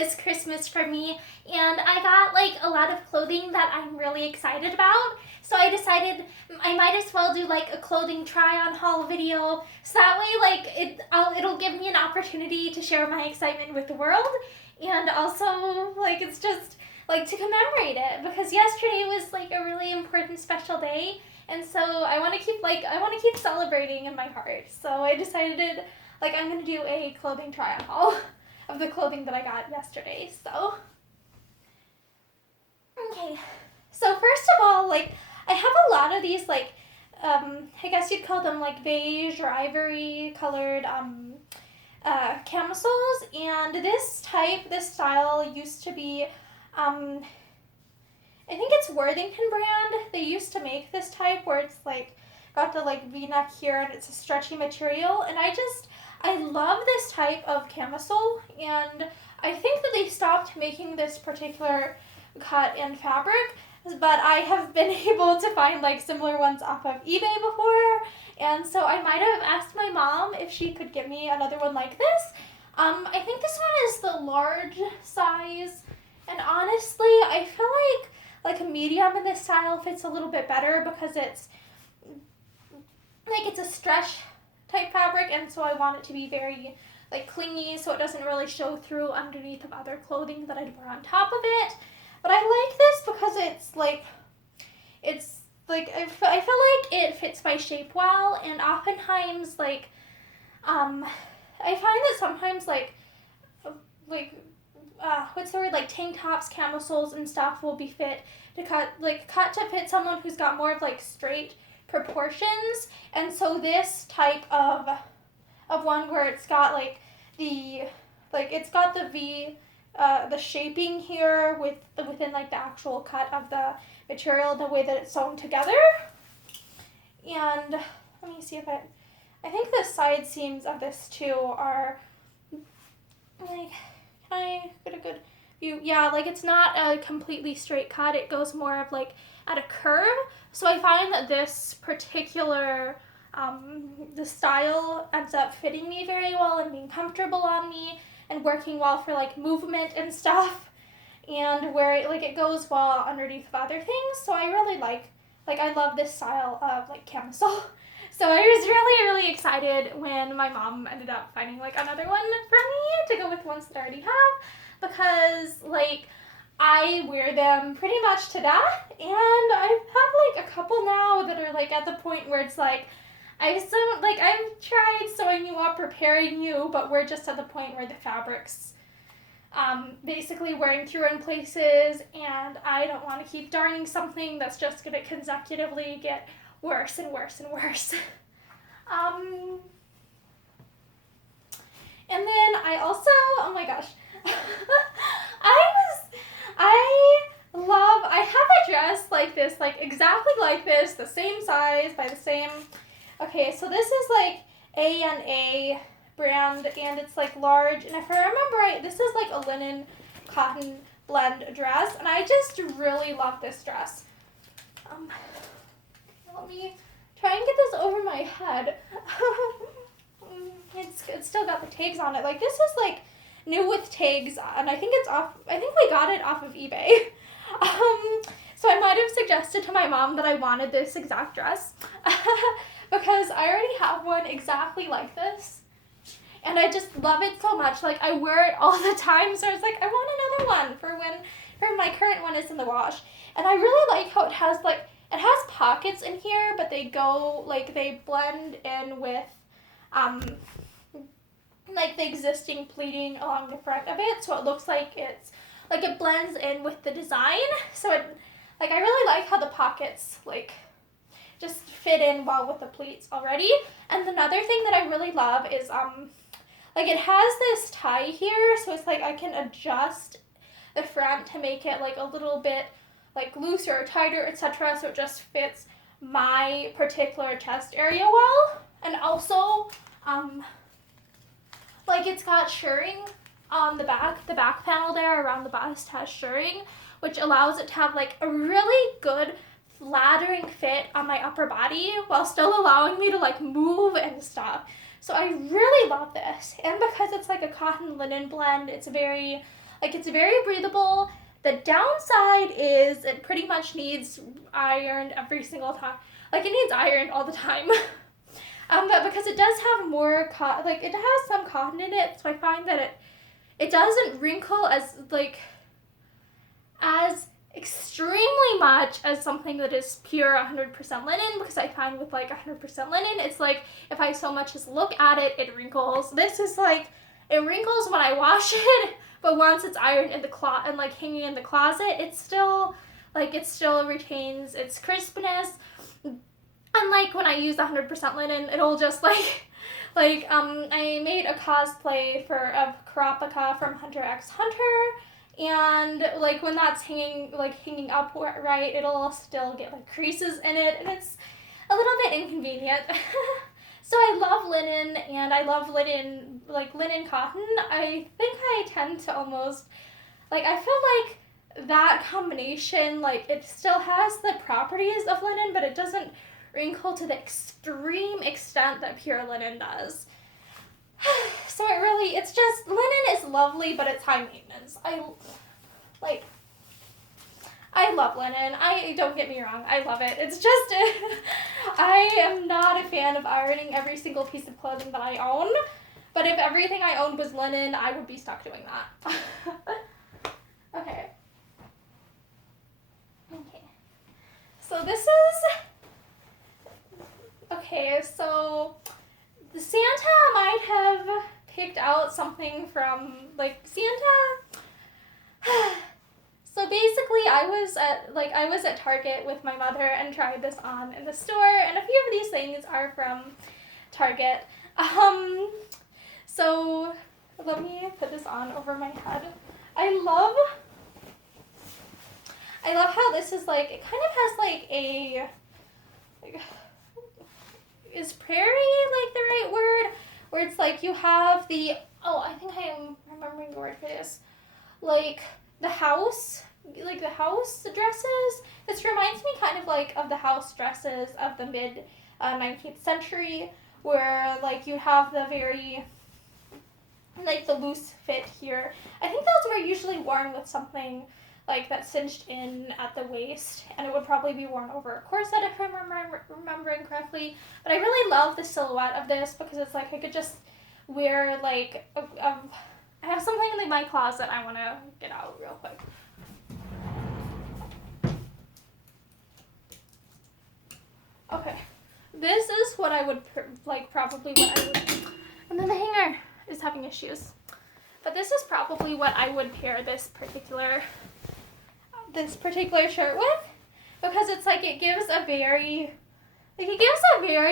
was Christmas for me, and I got like a lot of clothing that I'm really excited about. So I decided I might as well do like a clothing try-on haul video, so that way like it'll give me an opportunity to share my excitement with the world, and also like it's just like to commemorate it, because yesterday was like a really important special day, and so I want to keep celebrating in my heart. So I decided like I'm gonna do a clothing try-on haul of the clothing that I got yesterday. So okay, so first of all, like I have a lot of these like I guess you'd call them like beige or ivory colored camisoles, and this style used to be I think it's Worthington brand. They used to make this type where it's like got the like V-neck here and it's a stretchy material, and I love this type of camisole, and I think that they stopped making this particular cut and fabric, but I have been able to find like similar ones off of eBay before, and so I might have asked my mom if she could get me another one like this. I think this one is the large size, and honestly, I feel like a medium in this style fits a little bit better because it's a stretch type fabric, and so I want it to be very like clingy so it doesn't really show through underneath of other clothing that I'd wear on top of it. But I like this because I feel like it fits my shape well, and oftentimes like I find that sometimes what's the word, like tank tops, camisoles and stuff will be cut to fit someone who's got more of like straight proportions, and so this type of one where it's got like it's got the V, the shaping here within like the actual cut of the material, the way that it's sewn together. And let me see if I think the side seams of this too are like, can I get a good view? Yeah, like it's not a completely straight cut. It goes more of like at a curve. So I find that this particular the style ends up fitting me very well and being comfortable on me and working well for like movement and stuff, and where it goes well underneath of other things. So I really like I love this style of like camisole. So I was really, really excited when my mom ended up finding like another one for me to go with ones that I already have, because like I wear them pretty much to death, and I have like a couple now that are like at the point where it's like I've tried sewing you up, preparing you, but we're just at the point where the fabric's basically wearing through in places, and I don't want to keep darning something that's just going to consecutively get worse and worse and worse. And then I also, oh my gosh, I have a dress like this, like exactly like this, the same size, by the same, okay, so this is like A&A brand, and it's like large, and if I remember right, this is like a linen cotton blend dress, and I just really love this dress. Let me try and get this over my head. It's still got the tags on it. Like this is like new with tags, and I think we got it off of eBay. So I might have suggested to my mom that I wanted this exact dress because I already have one exactly like this, and I just love it so much. Like I wear it all the time, so I was like, I want another one for my current one is in the wash. And I really like how it has pockets in here, but they blend in with like the existing pleating along the front of it, so it looks like it blends in with the design. So I really like how the pockets just fit in well with the pleats already. And another thing that I really love is it has this tie here, so it's like I can adjust the front to make it like a little bit like looser or tighter, etc., so it just fits my particular chest area well. And also it's got shirring on the back panel there around the bust has shirring, which allows it to have like a really good flattering fit on my upper body while still allowing me to like move and stuff. So I really love this, and because it's like a cotton linen blend, it's very Like, it's very breathable. The downside is it pretty much needs ironed every single time. Like, it needs ironed all the time. But because it does have more cotton, like, it has some cotton in it, so I find that it doesn't wrinkle as, like, as extremely much as something that is pure 100% linen, because I find with, like, 100% linen, it's like, if I so much as look at it, it wrinkles. This is, like, it wrinkles when I wash it, but once it's ironed in the and, like, hanging in the closet, it still retains its crispness. Unlike when I use 100% linen, it'll just, I made a cosplay of Karapika from Hunter x Hunter, and, like, when that's hanging up right, it'll still get, like, creases in it, and it's a little bit inconvenient. So I love linen, and I love linen, like, linen cotton. I think I tend to almost, like, I feel like that combination, like, it still has the properties of linen, but it doesn't wrinkle to the extreme extent that pure linen does. So it's just, linen is lovely, but it's high maintenance. I love linen. Don't get me wrong, I love it. It's just, I am not a fan of ironing every single piece of clothing that I own, but if everything I owned was linen, I would be stuck doing that. Okay. So this is, so the Santa might have picked out something from, like, Santa. So basically, I was at Target with my mother and tried this on in the store, and a few of these things are from Target. So let me put this on over my head. I love how this is, like, it kind of has, like, a, like, is prairie, like, the right word? Where it's, like, you have the, I think I am remembering the word for this. Like, the house dresses. This reminds me kind of, like, of the house dresses of the mid 19th century, where, like, you have the very, like, the loose fit here. I think those were usually worn with something, like, that cinched in at the waist, and it would probably be worn over a corset if I'm remembering correctly. But I really love the silhouette of this, because it's like I could just wear, like, I have something in my closet I want to get out real quick. Okay, this is what I would, and then the hanger is having issues. But this is probably what I would pair this particular shirt with, because it's like, it gives a very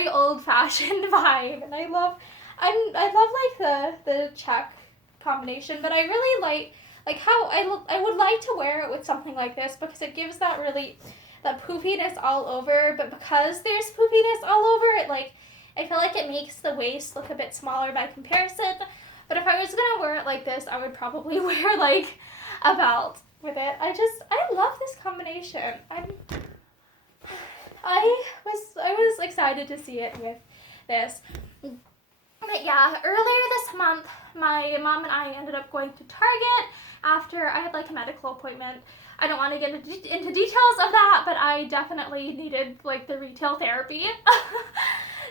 old-fashioned vibe, and I love like the check combination, but I really like how I would like to wear it with something like this, because it gives that poofiness all over, but because there's poofiness all over it, like, I feel like it makes the waist look a bit smaller by comparison. But if I was gonna wear it like this, I would probably wear, like, a belt with it. I love this combination. I was excited to see it with this. But yeah, earlier this month, my mom and I ended up going to Target after I had, like, a medical appointment. I don't want to get into details of that, but I definitely needed, like, the retail therapy.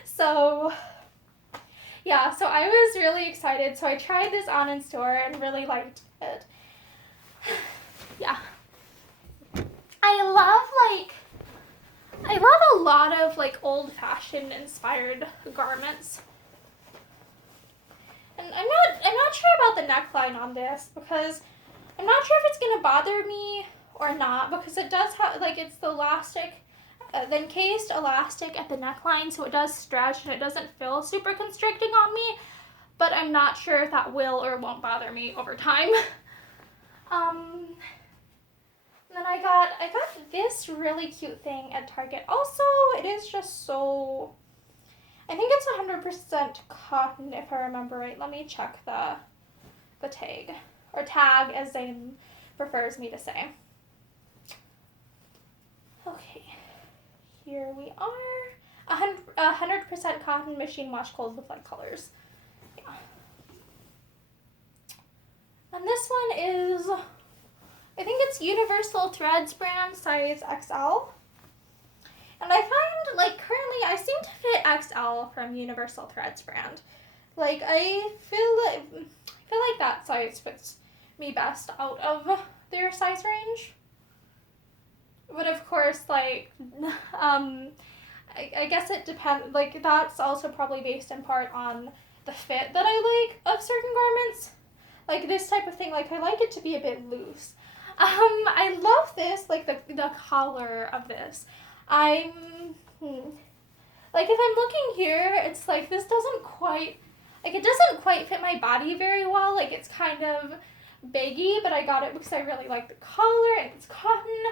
So yeah, so I was really excited. So I tried this on in store and really liked it. Yeah. I love a lot of, like, old-fashioned inspired garments. And I'm not sure about the neckline on this, because I'm not sure if it's going to bother me or not, because it does have, like, it's the elastic, the encased elastic at the neckline, so it does stretch and it doesn't feel super constricting on me, but I'm not sure if that will or won't bother me over time. Then I got this really cute thing at Target. Also, it is just so, I think it's 100% cotton if I remember right. Let me check the tag, or tag as Zane prefers me to say. Okay, here we are. 100% cotton, machine wash, cold with light colors. Yeah. And this one is, I think it's Universal Threads brand, size XL. And I find, like, currently I seem to fit XL from Universal Threads brand. Like, I feel like that size fits me best out of their size range. But of course, like, I guess it depends, like, that's also probably based in part on the fit that I like of certain garments. Like, this type of thing, like, I like it to be a bit loose. I love this, like, the collar of this. Like, if I'm looking here, it's like, this doesn't quite, like, it doesn't quite fit my body very well. Like, it's kind of baggy, but I got it because I really like the collar, and it's cotton.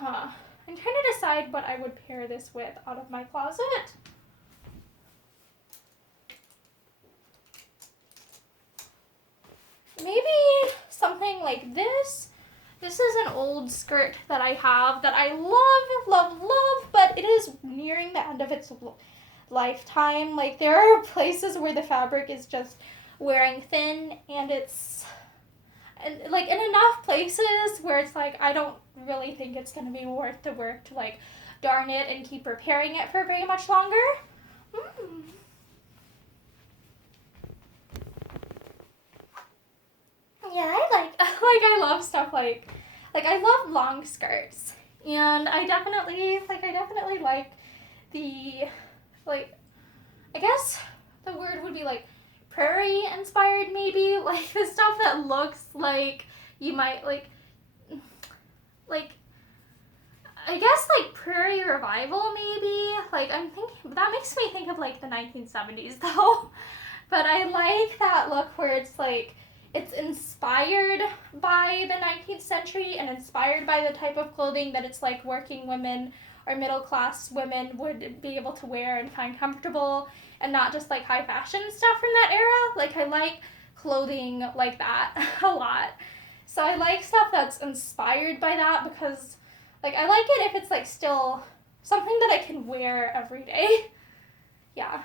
I'm trying to decide what I would pair this with out of my closet. Maybe something like this. This is an old skirt that I have that I love, but it is nearing the end of its lifetime. Like, there are places where the fabric is just wearing thin, and it's, and like, in enough places where it's like, I don't really think it's going to be worth the work to, like, darn it and keep repairing it for very much longer. Yeah, I love stuff like I love long skirts, and I definitely like the, like, I guess the word would be, like, prairie inspired, maybe, like, the stuff that looks like you might, like, I guess, like, prairie revival, maybe, like, I'm thinking, that makes me think of, like, the 1970s, though, but I like that look where it's, like, it's inspired by the 19th century and inspired by the type of clothing that it's, like, working women or middle class women would be able to wear and find comfortable, and not just, like, high fashion stuff from that era. Like, I like clothing like that a lot. So I like stuff that's inspired by that because, like, I like it if it's, like, still something that I can wear every day. Yeah.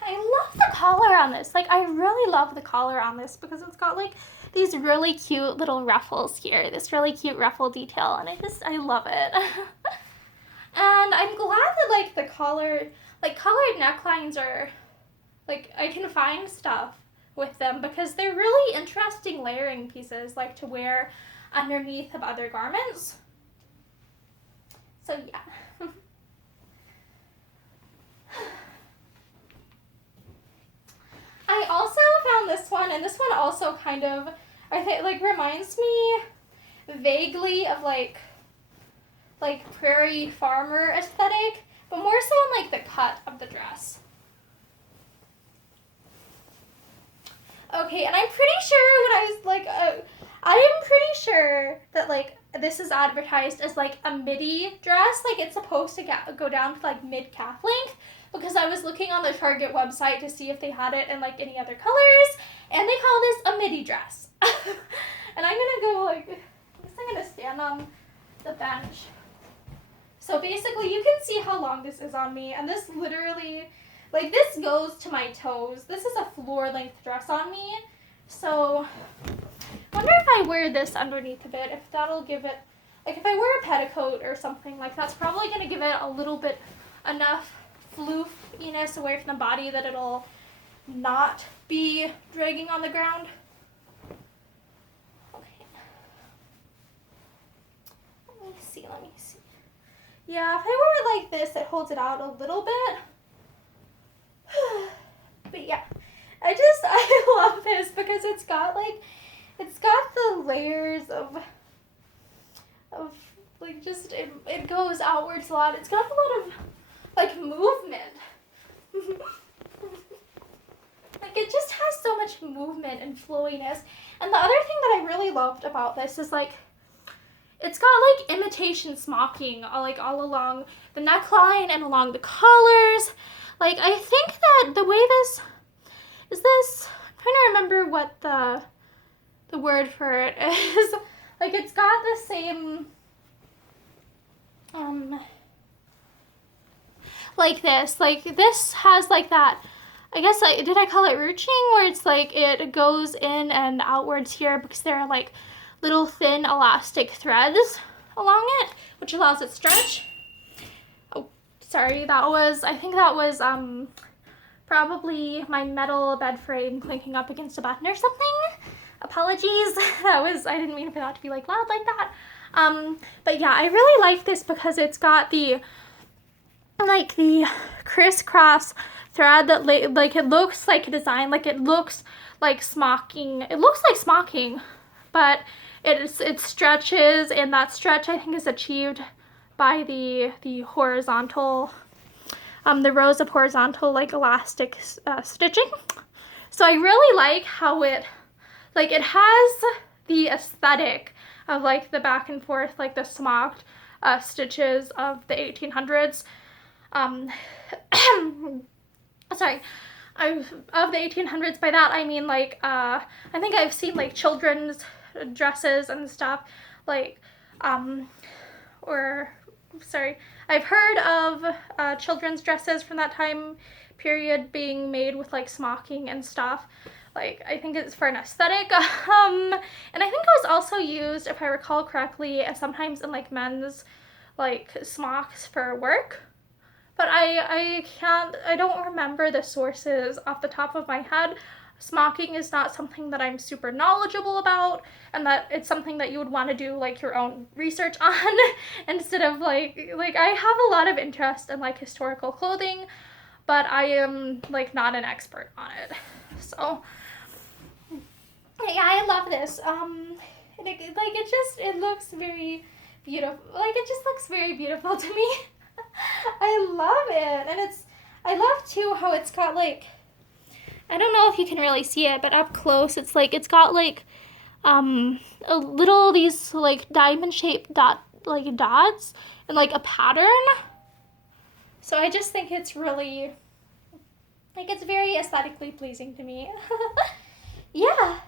I love the collar on this. Like, I really love the collar on this because it's got, like, these really cute little ruffles here. This really cute ruffle detail, and I love it. And I'm glad that, like, the collar, like, collared necklines are, like, I can find stuff with them because they're really interesting layering pieces, like, to wear underneath of other garments. So, yeah. I also found this one, and this one also kind of, I think, like, reminds me vaguely of, like prairie farmer aesthetic, but more so in, like, the cut of the dress. Okay, and I'm pretty sure when I was, like, I am pretty sure that, like, this is advertised as, like, a midi dress, like, it's supposed to go down to, like, mid-calf length, because I was looking on the Target website to see if they had it in, like, any other colors, and they call this a midi dress. And I'm gonna go, like, I guess I'm gonna stand on the bench. So basically, you can see how long this is on me, and this literally, like, this goes to my toes. This is a floor-length dress on me, so I wonder if I wear this underneath of it, if that'll give it, like, if I wear a petticoat or something, like, that's probably going to give it a little bit enough floofiness away from the body that it'll not be dragging on the ground. Okay. Let me see. Yeah, if I wear it like this, it holds it out a little bit. But yeah, I love this because it's got the layers of like, just, it goes outwards a lot. It's got a lot of, like, movement. Like, it just has so much movement and flowiness. And the other thing that I really loved about this is, like, it's got, like, imitation smocking, all along the neckline and along the collars. Like, I think that the way I'm trying to remember what the word for it is. Like, it's got the same, like this has, like, that I guess did I call it ruching, where it's like it goes in and outwards here because there are like little thin elastic threads along it, which allows it stretch. Oh, sorry, I think that was probably my metal bed frame clinking up against a button or something. Apologies. I didn't mean for that to be like loud like that. But yeah, I really like this because it's got the crisscross thread that like it looks like a design, like it looks like smocking. It looks like smocking, but it stretches, and that stretch I think is achieved by the horizontal, the rows of horizontal like elastic stitching. So I really like how it has the aesthetic of like the back and forth, like the smocked stitches of the 1800s. Sorry, of the 1800s. By that I mean like I think I've seen like children's dresses and stuff, like I've heard of children's dresses from that time period being made with like smocking and stuff. Like, I think it's for an aesthetic. And I think it was also used, if I recall correctly, sometimes in like men's like smocks for work. But I don't remember the sources off the top of my head. Smocking is not something that I'm super knowledgeable about, and that it's something that you would want to do like your own research on instead of like I have a lot of interest in like historical clothing, but I am like not an expert on it. So yeah, I love this. It looks very beautiful. Like, it just looks very beautiful to me. I love it. And I love too how it's got like, I don't know if you can really see it, but up close it's got like a little, these like diamond shaped dots and like a pattern. So I just think it's really, like, it's very aesthetically pleasing to me. Yeah.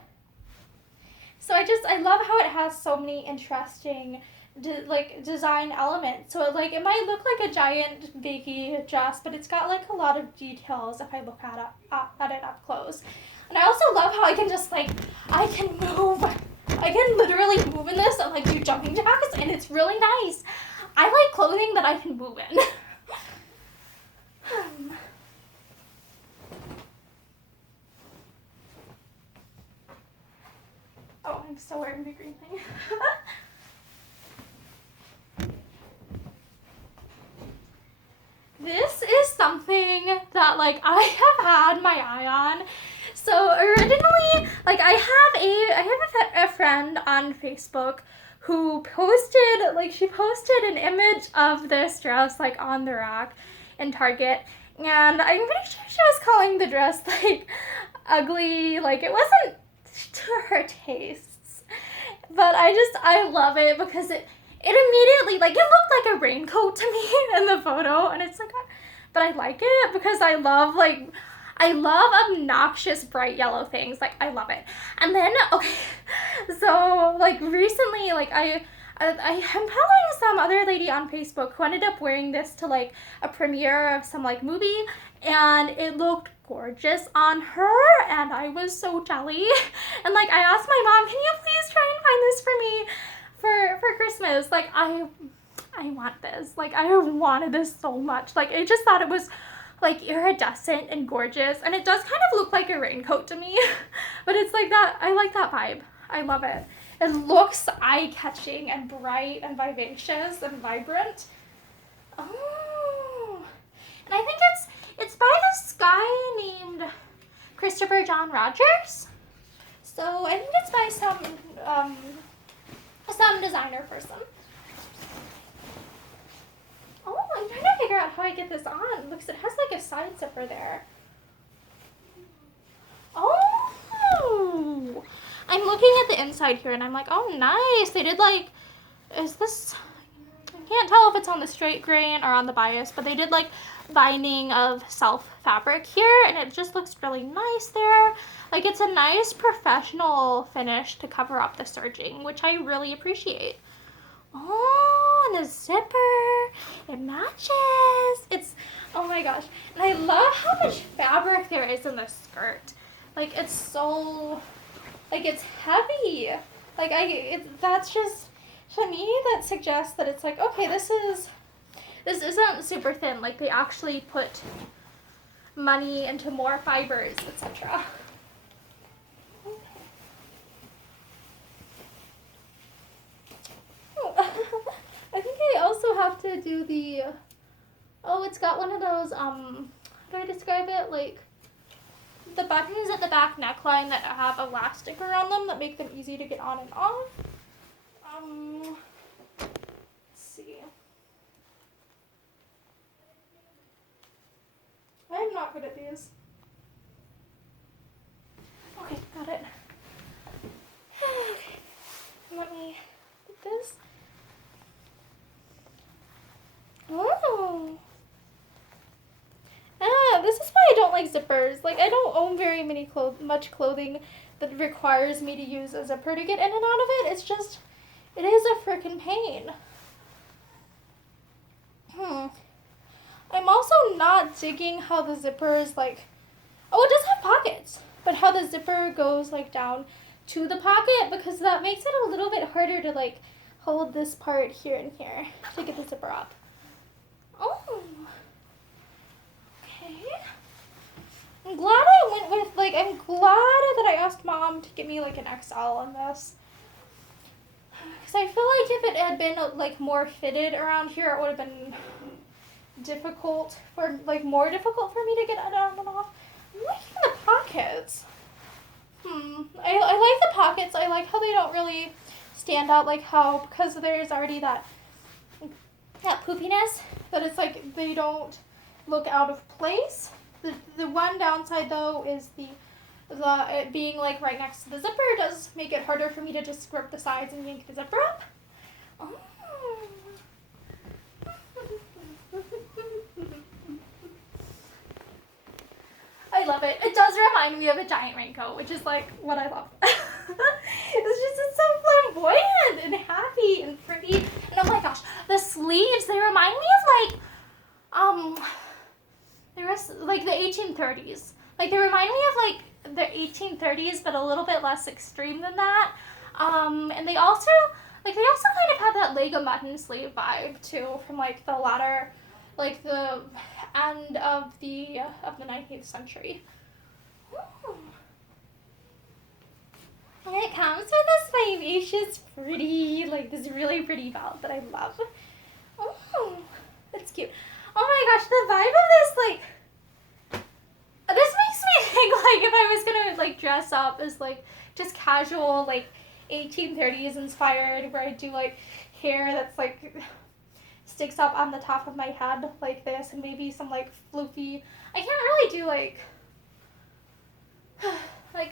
So I love how it has so many interesting design elements. So it might look like a giant baggy dress, but it's got like a lot of details if I look at it up close. And I also love how I can just I can move. I can literally move in this and like do jumping jacks, and it's really nice. I like clothing that I can move in. Oh, I'm still wearing the green thing. This is something that like I have had my eye on. So originally, like I have a friend on Facebook who posted an image of this dress like on the rack in Target, and I'm pretty sure she was calling the dress like ugly, like it wasn't to her tastes. But I love it because it immediately, like, it looked like a raincoat to me in the photo, and it's like, but I like it because I love obnoxious bright yellow things. Like, I love it. And then, okay, so, like, recently, like, I am following some other lady on Facebook who ended up wearing this to, like, a premiere of some, like, movie, and it looked gorgeous on her, and I was so jelly. And, like, I asked my mom, can you please try and find this for me for Christmas? Like, I want this. Like, I wanted this so much. Like, I just thought it was, like, iridescent and gorgeous, and it does kind of look like a raincoat to me, but it's like that. I like that vibe. I love it. It looks eye-catching and bright and vivacious and vibrant. Oh, and I think it's by this guy named Christopher John Rogers. So I think it's by some designer person. Oh, I'm trying to figure out how I get this on. Looks, it has like a side zipper there. Oh, I'm looking at the inside here, and I'm like, oh, nice. They did like, is this? I can't tell if it's on the straight grain or on the bias, but they did like binding of self fabric here, and it just looks really nice there. Like, it's a nice professional finish to cover up the serging, which I really appreciate. Oh, and the zipper, it matches. It's, oh my gosh. And I love how much fabric fabric there is in this skirt. Like, it's so, like, it's heavy. Like, that's just, to me, that suggests that it's like, okay, this isn't super thin. Like, they actually put money into more fibers, etc. Okay. Oh, I think I also have to do the, oh, it's got one of those, how do I describe it? Like, the buttons at the back neckline that have elastic around them that make them easy to get on and off. Let's see. I'm not good at these. Okay, got it. Okay, let me put this. Oh. This is why I don't like zippers. Like, I don't own very much clothing that requires me to use a zipper to get in and out of it. It's just, it is a freaking pain. I'm also not digging how the zipper is like, oh, it does have pockets, but how the zipper goes like down to the pocket, because that makes it a little bit harder to like hold this part here and here to get the zipper up. Oh. Okay. I'm glad I went with, like, I'm glad that I asked Mom to get me, like, an XL on this. Because I feel like if it had been, like, more fitted around here, it would have been difficult more difficult for me to get it on and off. I'm liking the pockets. I like the pockets. I like how they don't really stand out, like how, because there's already that poopiness, that it's like they don't look out of place. The one downside though is it being like right next to the zipper does make it harder for me to just grip the sides and yank the zipper up. Oh. I love it. It does remind me of a giant raincoat, which is like what I love. It's so flamboyant and happy and pretty. And oh my gosh, the sleeves, they remind me of like the rest, like the 1830s. Like they remind me of like the 1830s, but a little bit less extreme than that. And they also kind of have that leg of mutton sleeve vibe too, from like the latter, like the end of the 19th century. Ooh. And it comes with this vivacious, pretty, like this really pretty belt that I love. Oh, that's cute. Oh my gosh, the vibe of this, like, this makes me think like if I was gonna like dress up as like just casual, like 1830s inspired, where I do like hair that's like sticks up on the top of my head like this, and maybe some like floofy. I can't really do like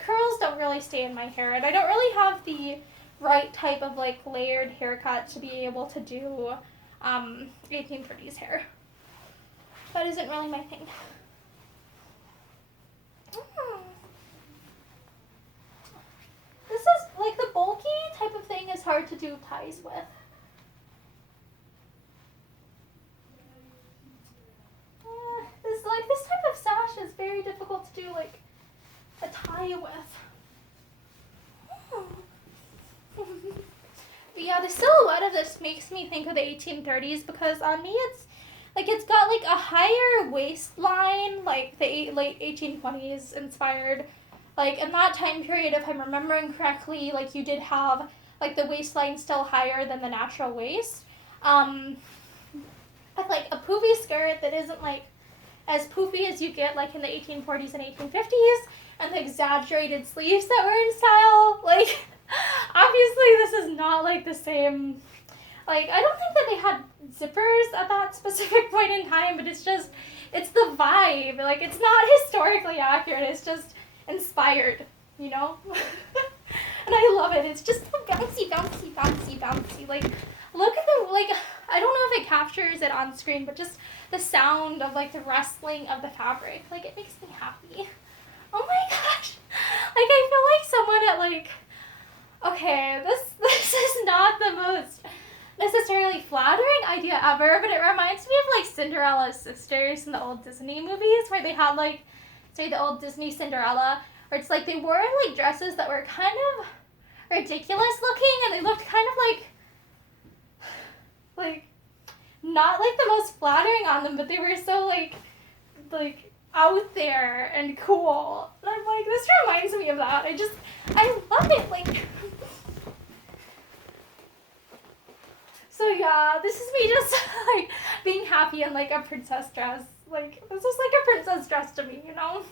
curls don't really stay in my hair, and I don't really have the right type of like layered haircut to be able to do 1830s hair. That isn't really my thing. This is like the bulky type of thing is hard to do ties with. This type of sash is very difficult to do like a tie with. But yeah, the silhouette of this makes me think of the 1830s, because on me it's got like a higher waistline, like the late 1820s inspired. Like in that time period, if I'm remembering correctly, like you did have like the waistline still higher than the natural waist. But like a poofy skirt that isn't like as poofy as you get like in the 1840s and 1850s, and the exaggerated sleeves that were in style. Like, obviously this is not like the same, like, I don't think that they had zippers at that specific point in time, but it's the vibe. Like, it's not historically accurate, it's just inspired, you know? And I love it. It's just so bouncy, bouncy, bouncy, bouncy. Like, look at the, like, I don't know if it captures it on screen, but just the sound of, like, the rustling of the fabric. Like, it makes me happy. Oh my gosh. Like, I feel like someone at, like, okay, this is not the most necessarily flattering idea ever, but it reminds me of, like, Cinderella's sisters in the old Disney movies, where they had, like, like the old Disney Cinderella, where it's like they wore like dresses that were kind of ridiculous looking, and they looked kind of like not like the most flattering on them, but they were so like out there and cool. And I'm like, this reminds me of that. I love it. Like, so yeah, this is me just like being happy in like a princess dress. Like, this is like a princess dress to me, you know?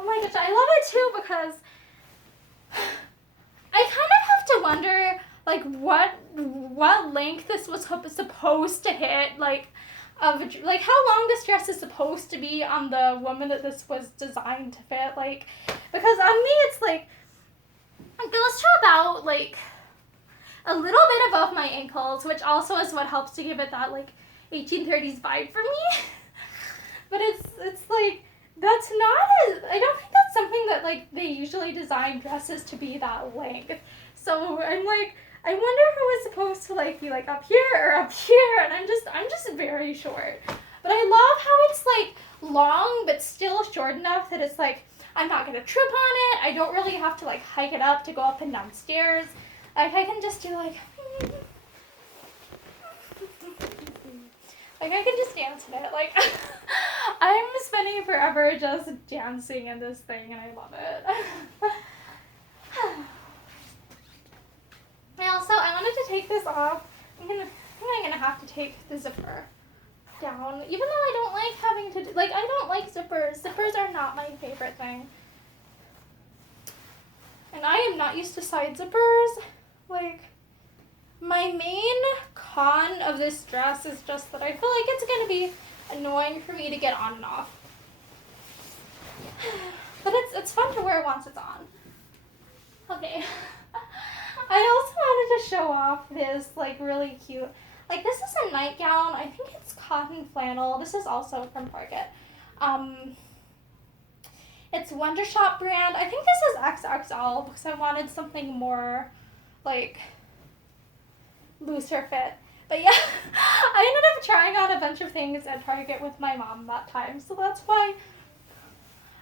Oh my gosh, I love it too because I kind of have to wonder like what length this was supposed to hit, like how long this dress is supposed to be on the woman that this was designed to fit, like, because on me it's like it goes to about like a little bit above my ankles, which also is what helps to give it that like 1830s vibe for me. But it's like that's not I don't think that's something that like they usually design dresses to be that length. So I'm like, I wonder who is supposed to like be like up here or up here, and I'm just very short. But I love how it's like long but still short enough that it's like I'm not gonna trip on it. I don't really have to like hike it up to go up and down stairs. Like I can just do like I can just dance in it. Like I'm spending forever just dancing in this thing, and I love it. I wanted to take this off. I think I'm gonna have to take the zipper down, even though I don't like having to like I don't like zippers. Zippers are not my favorite thing, and I am not used to side zippers. Like, my main con of this dress is just that I feel like it's gonna be annoying for me to get on and off. But it's fun to wear once it's on. Okay. I also wanted to show off this like really cute, like this is a nightgown. I think it's cotton flannel. This is also from Target. It's Wondershop brand. I think this is XXL because I wanted something more like looser fit. But yeah, I ended up trying on a bunch of things at Target with my mom that time. So that's why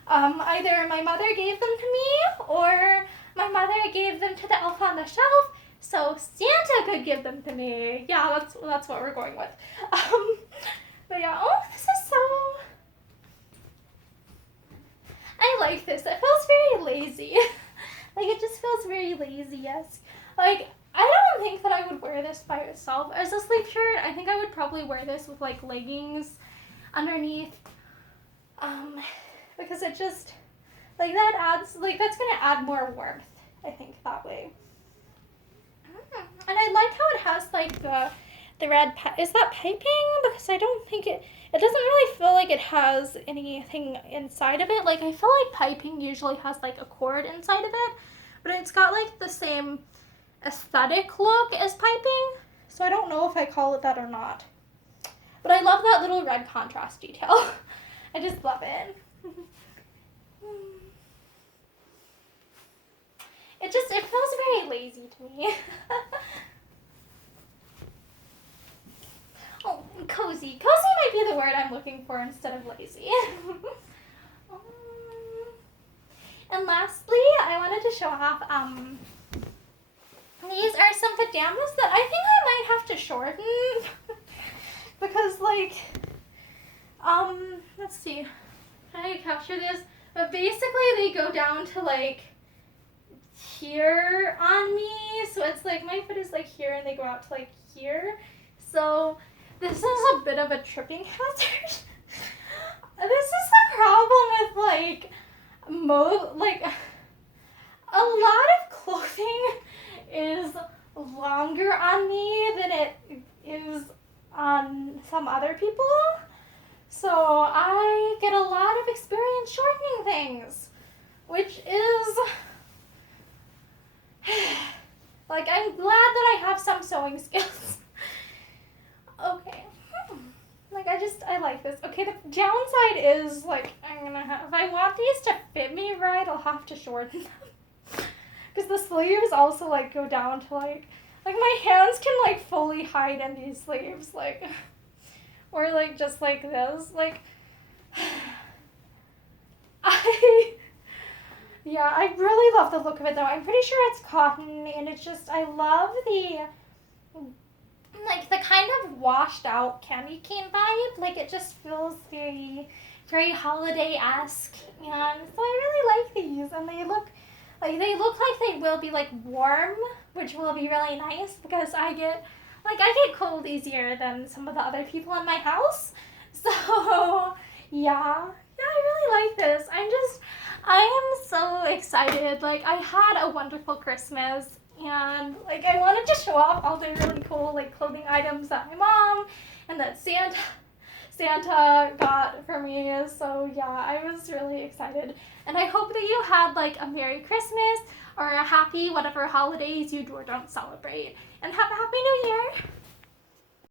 either my mother gave them to me or my mother gave them to the elf on the shelf so Santa could give them to me. Yeah, that's what we're going with. But yeah, oh, this is so... I like this. It feels very lazy. Like, it just feels very lazy-esque. Like, I don't think that I would wear this by itself as a sleeve shirt. I think I would probably wear this with, like, leggings underneath. Because it just, like, that adds, like, that's going to add more warmth, I think, that way. And I like how it has, like, the red, is that piping? Because I don't think it doesn't really feel like it has anything inside of it. Like, I feel like piping usually has, like, a cord inside of it, but it's got, like, the same aesthetic look as piping, so I don't know if I call it that or not. But I love that little red contrast detail. I just love it. It feels very lazy to me. Oh, cozy. Cozy might be the word I'm looking for instead of lazy. And lastly, I wanted to show off, these are some pajamas that I think I might have to shorten. Because, like, let's see. How do I capture this? But basically they go down to, like, here on me. So it's like, my foot is, like, here and they go out to, like, here. So this is a bit of a tripping hazard. This is the problem with, like, a lot of clothing is longer on me than it is on some other people. So I get a lot of experience shortening things, which is, like, I'm glad that I have some sewing skills. Okay. Like, I like this. Okay, the downside is, like, if I want these to fit me right, I'll have to shorten them. Because the sleeves also, like, go down to, like my hands can, like, fully hide in these sleeves, like, or like just like this. Like, yeah, I really love the look of it though. I'm pretty sure it's cotton, and it's just, I love the, like, the kind of washed out candy cane vibe. Like, it just feels very, very holiday-esque, and so I really like these, and they look like they will be like warm, which will be really nice because I get cold easier than some of the other people in my house. So yeah, I really like this. I am so excited. Like, I had a wonderful Christmas, and like I wanted to show off all the really cool like clothing items that my mom and that Santa got for me. So yeah, I was really excited. And I hope that you had like a Merry Christmas or a happy whatever holidays you do or don't celebrate. And have a Happy New Year!